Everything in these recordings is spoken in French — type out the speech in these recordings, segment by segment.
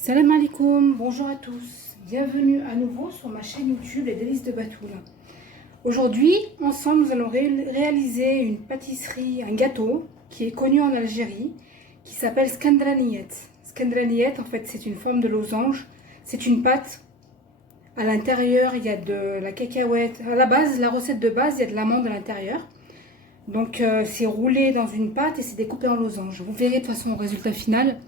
Salam alaikum, bonjour à tous, bienvenue à nouveau sur ma chaîne YouTube Les Délices de Batoul. Aujourd'hui, ensemble, nous allons réaliser une pâtisserie, un gâteau qui est connu en Algérie, qui s'appelle skandraniyet. Skandraniyet, en fait, c'est une forme de losange, c'est une pâte. À l'intérieur, il y a de la cacahuète. À la base, la recette de base, il y a de l'amande à l'intérieur. Donc, c'est roulé dans une pâte et c'est découpé en losange. Vous verrez de toute façon au résultat final.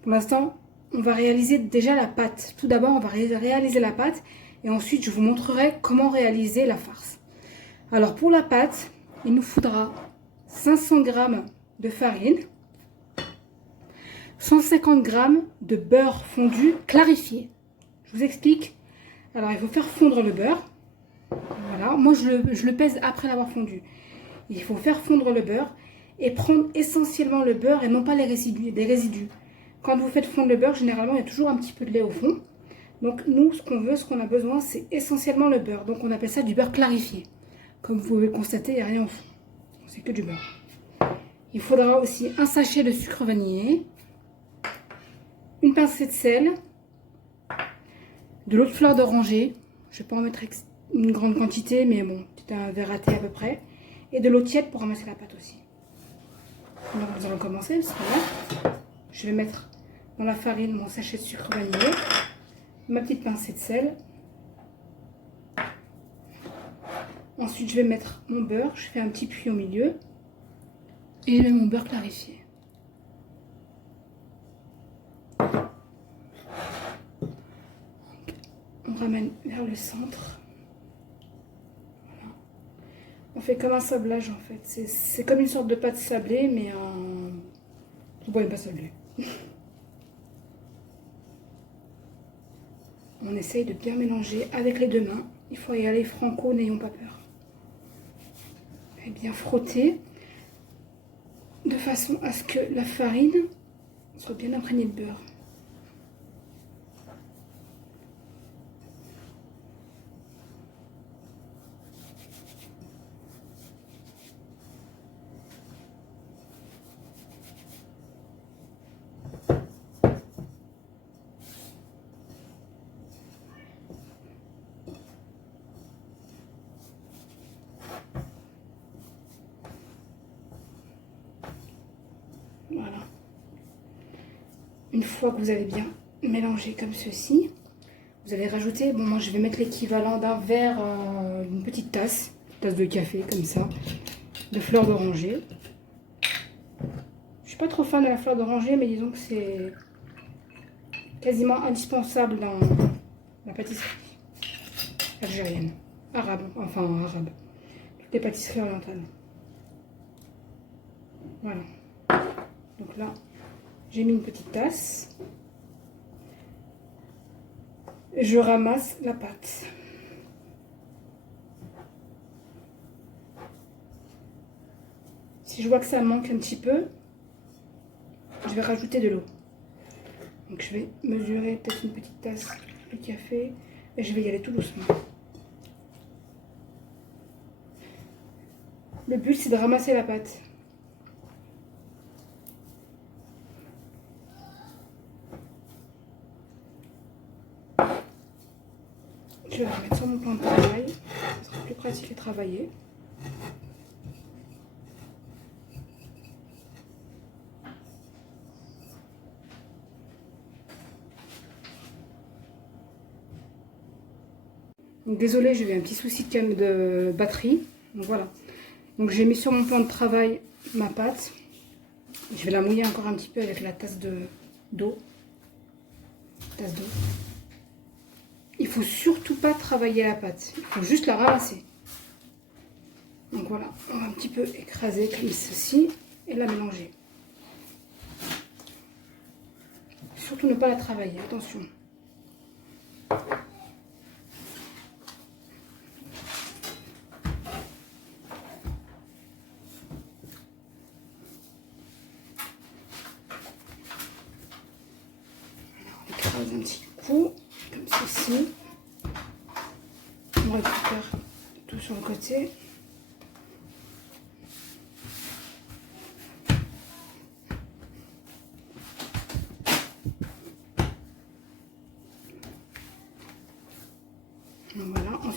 Pour l'instant, on va réaliser déjà la pâte. Tout d'abord, on va réaliser la pâte et ensuite, je vous montrerai comment réaliser la farce. Alors, pour la pâte, il nous faudra 500 g de farine, 150 g de beurre fondu clarifié. Je vous explique. Alors, il faut faire fondre le beurre. Voilà, moi, je le pèse après l'avoir fondu. Il faut faire fondre le beurre et prendre essentiellement le beurre et non pas les résidus. Quand vous faites fondre le beurre, généralement, il y a toujours un petit peu de lait au fond. Donc, nous, ce qu'on a besoin, c'est essentiellement le beurre. Donc, on appelle ça du beurre clarifié. Comme vous pouvez le constater, il n'y a rien au fond. C'est que du beurre. Il faudra aussi un sachet de sucre vanillé, une pincée de sel, de l'eau de fleur d'oranger. Je ne vais pas en mettre une grande quantité, mais bon, c'est un verre à thé à peu près. Et de l'eau tiède pour ramasser la pâte aussi. Donc, nous allons commencer. Je vais mettre dans la farine mon sachet de sucre vanillé, ma petite pincée de sel. Ensuite, je vais mettre mon beurre. Je fais un petit puits au milieu. Et je mets mon beurre clarifié. On ramène vers le centre. Voilà. On fait comme un sablage en fait. C'est comme une sorte de pâte sablée, mais en... Bon, pas sablée. On essaye de bien mélanger avec les deux mains. Il faut y aller franco, n'ayons pas peur. Et bien frotter de façon à ce que la farine soit bien imprégnée de beurre. Voilà. Une fois que vous avez bien mélangé comme ceci, vous allez rajouter, bon moi je vais mettre l'équivalent d'un verre, une petite tasse de café comme ça, de fleur d'oranger. Je suis pas trop fan de la fleur d'oranger, mais disons que c'est quasiment indispensable dans la pâtisserie algérienne, arabe, enfin arabe, toutes les pâtisseries orientales. Voilà. Donc là, j'ai mis une petite tasse. Je ramasse la pâte. Si je vois que ça manque un petit peu, je vais rajouter de l'eau. Donc je vais mesurer peut-être une petite tasse de café et je vais y aller tout doucement. Le but, c'est de ramasser la pâte. Je vais la mettre sur mon plan de travail, ça sera plus pratique à travailler. Donc, désolée, j'ai eu un petit souci de batterie. Donc voilà. Donc j'ai mis sur mon plan de travail ma pâte. Je vais la mouiller encore un petit peu avec la tasse d'eau. Il faut surtout pas travailler la pâte, il faut juste la ramasser. Donc voilà, on va un petit peu écraser comme ceci et la mélanger. Surtout ne pas la travailler, attention. Alors, on écrase un petit coup. Comme ceci. On récupère tout sur le côté.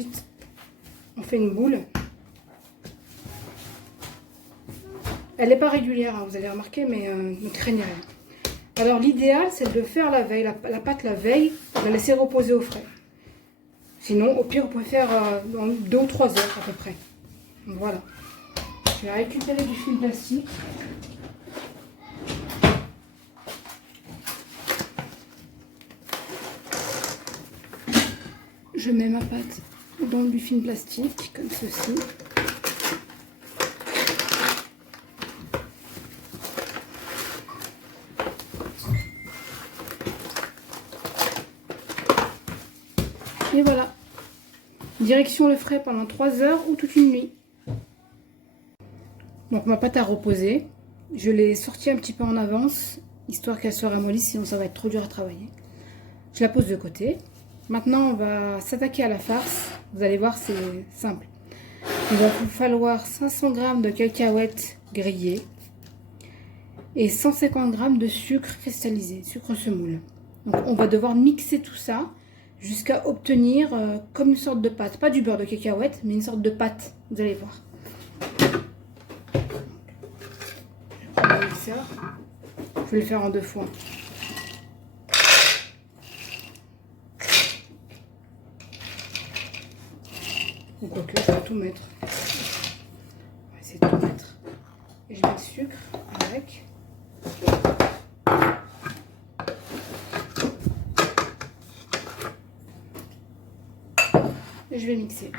Ensuite, on fait une boule. Elle n'est pas régulière, hein, vous allez remarquer, mais ne craignez rien. Alors l'idéal, c'est de faire la veille, la pâte la veille, de la laisser reposer au frais. Sinon, au pire, vous pouvez faire dans 2 ou 3 heures à peu près. Donc, voilà. Je vais récupérer du film plastique. Je mets ma pâte dans du film plastique, comme ceci. Et voilà. Direction le frais pendant 3 heures ou toute une nuit. Donc ma pâte a reposé. Je l'ai sortie un petit peu en avance, histoire qu'elle soit ramollie, sinon ça va être trop dur à travailler. Je la pose de côté. Maintenant, on va s'attaquer à la farce. Vous allez voir, c'est simple. Il va vous falloir 500 g de cacahuètes grillées et 150 g de sucre cristallisé, sucre semoule. Donc on va devoir mixer tout ça jusqu'à obtenir comme une sorte de pâte. Pas du beurre de cacahuète, mais une sorte de pâte. Vous allez voir. Je prends le mixeur. Je vais le faire en 2 fois. Ou quoique, je vais tout mettre. On va essayer de tout mettre. Et je mets le sucre avec. Et je vais mixer.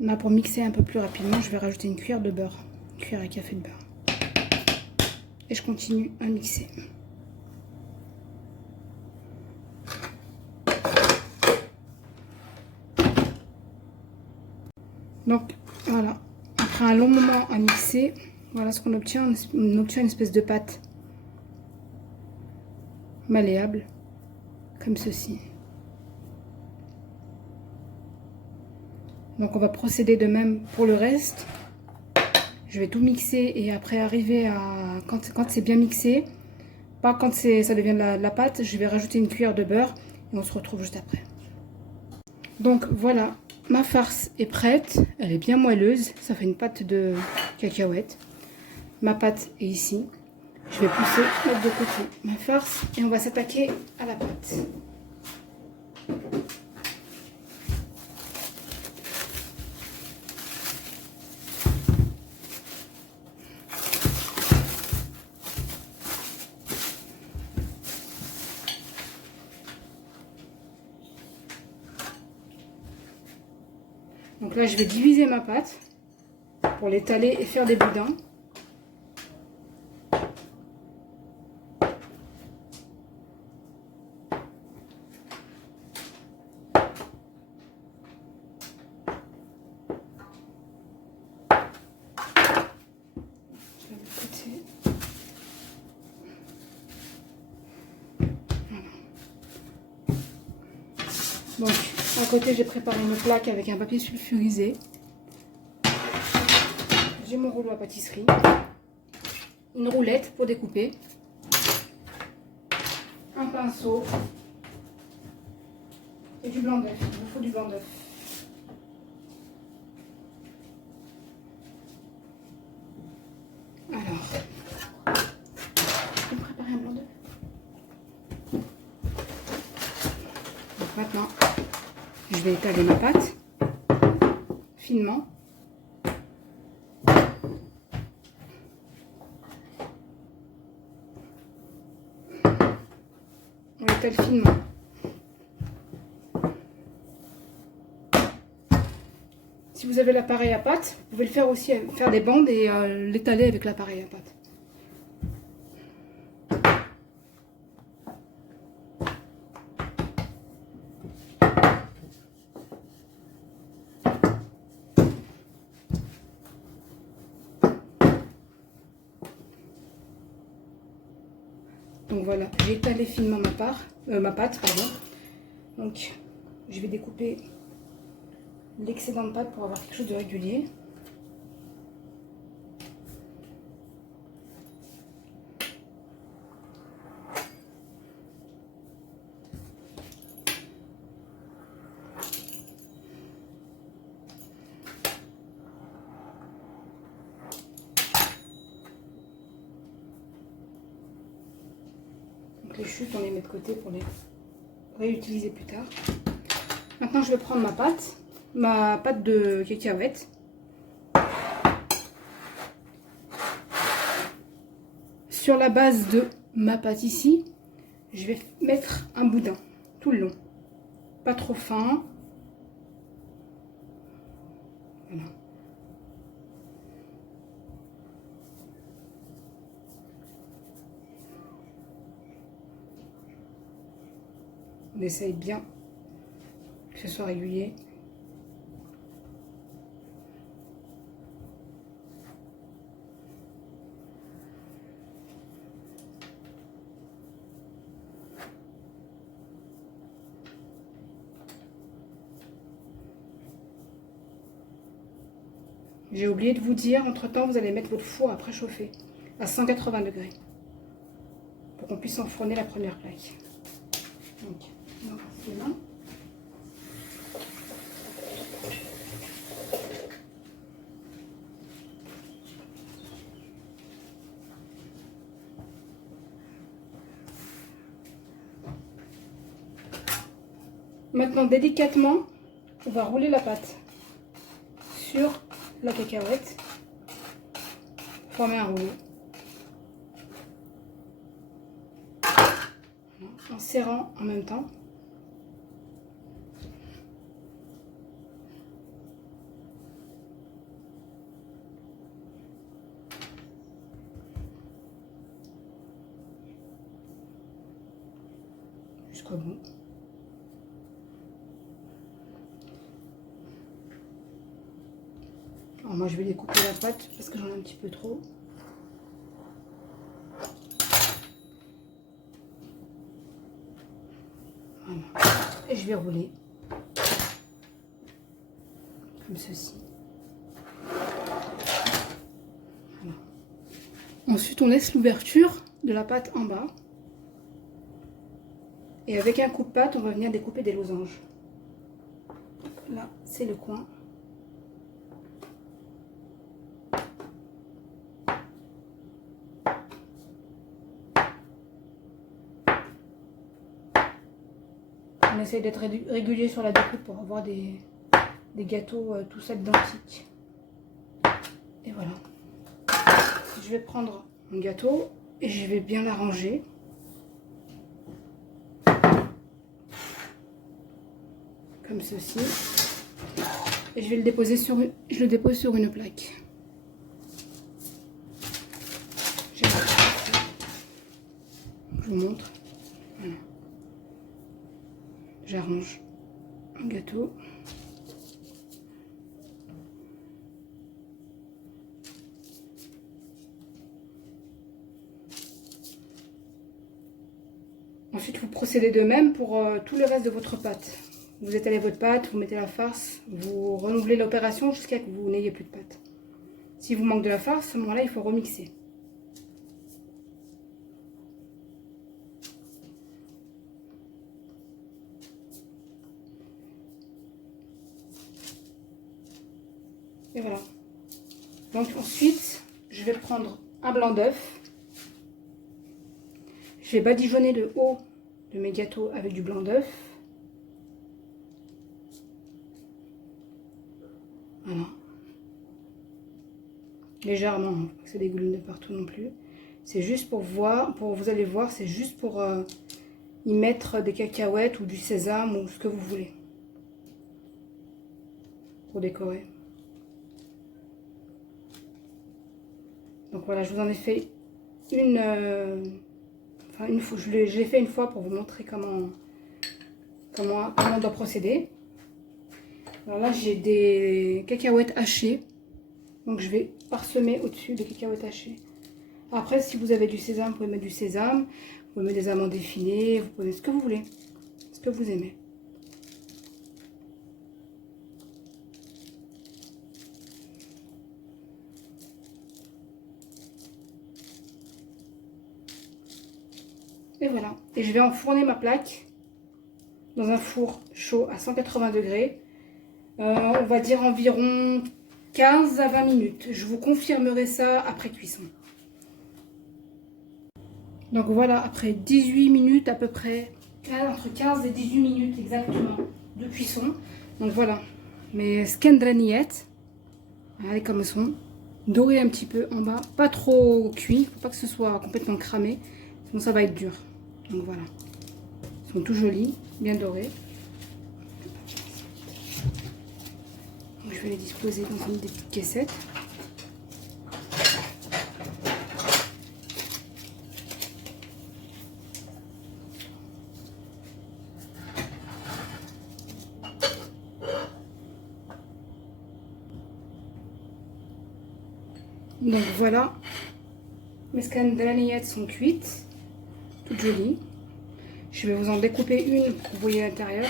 Là, pour mixer un peu plus rapidement, je vais rajouter une cuillère de beurre. Une cuillère à café de beurre. Et je continue à mixer. Donc, voilà. Après un long moment à mixer, voilà ce qu'on obtient. On obtient une espèce de pâte malléable, comme ceci. Donc on va procéder de même pour le reste. Je vais tout mixer et après arriver à... Quand c'est bien mixé, pas quand ça devient de la pâte, je vais rajouter une cuillère de beurre et on se retrouve juste après. Donc voilà, ma farce est prête. Elle est bien moelleuse, ça fait une pâte de cacahuètes. Ma pâte est ici. Je vais pousser, mettre de côté ma farce et on va s'attaquer à la pâte. Donc là, je vais diviser ma pâte pour l'étaler et faire des boudins. Je la mets de côté. Voilà. Donc, à côté, j'ai préparé une plaque avec un papier sulfurisé. J'ai mon rouleau à pâtisserie. Une roulette pour découper. Un pinceau. Et du blanc d'œuf. Il me faut du blanc d'œuf. Alors, je vais préparer un blanc d'œuf. Donc maintenant, je vais étaler ma pâte finement. On l'étale finement. Si vous avez l'appareil à pâte, vous pouvez le faire aussi, faire des bandes et l'étaler avec l'appareil à pâte. Donc voilà, j'ai étalé finement ma pâte, pardon. Donc je vais découper l'excédent de pâte pour avoir quelque chose de régulier. Donc les chutes, on les met de côté pour les réutiliser plus tard. Maintenant, je vais prendre ma pâte de cacahuètes. Sur la base de ma pâte ici, je vais mettre un boudin tout le long. Pas trop fin. Voilà. On essaye bien que ce soit régulier. J'ai oublié de vous dire, entre-temps, vous allez mettre votre four à préchauffer à 180 degrés pour qu'on puisse enfourner la première plaque. Donc, on va passer les mains. Maintenant, délicatement, on va rouler la pâte sur la cacahuète, former un rouleau. En serrant en même temps. Jusqu'au bout. Alors moi je vais découper la pâte parce que j'en ai un petit peu trop. Voilà. Et je vais rouler comme ceci. Voilà. Ensuite on laisse l'ouverture de la pâte en bas. Et avec un coupe-pâte, on va venir découper des losanges. Là, c'est le coin. On essaye d'être régulier sur la découpe pour avoir des gâteaux tous identiques. Et voilà. Je vais prendre mon gâteau et je vais bien l'arranger. Comme ceci. Et je vais le déposer je le dépose sur une plaque. Je vous montre. Voilà. J'arrange un gâteau. Ensuite, vous procédez de même pour tout le reste de votre pâte. Vous étalez votre pâte, vous mettez la farce, vous renouvelez l'opération jusqu'à ce que vous n'ayez plus de pâte. Si vous manque de la farce, à ce moment-là, il faut remixer. Et voilà. Donc ensuite, je vais prendre un blanc d'œuf. Je vais badigeonner le haut de mes gâteaux avec du blanc d'œuf. Voilà. Légèrement, hein, pas que ça dégouline de partout non plus. C'est juste pour voir, vous allez voir, c'est juste pour y mettre des cacahuètes ou du sésame ou ce que vous voulez. Pour décorer. Donc voilà, je vous en ai fait une fois, je l'ai fait une fois pour vous montrer comment on doit procéder. Alors là, j'ai des cacahuètes hachées. Donc je vais parsemer au-dessus des cacahuètes hachées. Après, si vous avez du sésame, vous pouvez mettre du sésame. Vous pouvez mettre des amandes effinées. Vous pouvez mettre ce que vous voulez. Ce que vous aimez. Et voilà. Et je vais enfourner ma plaque dans un four chaud à 180 degrés. On va dire environ 15 à 20 minutes. Je vous confirmerai ça après cuisson. Donc voilà, après 18 minutes à peu près, entre 15 et 18 minutes exactement de cuisson. Donc voilà, mes skendranillettes, regardez comme elles sont, dorées un petit peu en bas, pas trop cuit, il ne faut pas que ce soit complètement cramé, sinon ça va être dur. Donc voilà, elles sont tout jolies, bien dorées. Donc, je vais les disposer dans une des petites caissettes. Donc voilà, mes skendranillettes sont cuites, toutes jolies. Je vais vous en découper une pour que vous voyez l'intérieur.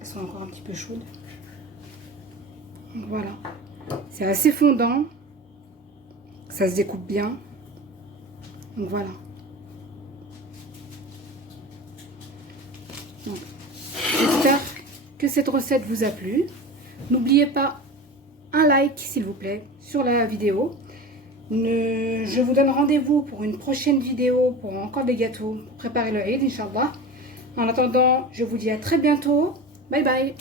Elles sont encore un petit peu chaudes. Donc voilà, c'est assez fondant. Ça se découpe bien. Donc voilà. J'espère que cette recette vous a plu. N'oubliez pas un like s'il vous plaît sur la vidéo. Je vous donne rendez-vous pour une prochaine vidéo pour encore des gâteaux pour préparer le Eid, Inch'Allah. En attendant, je vous dis à très bientôt. Bye bye.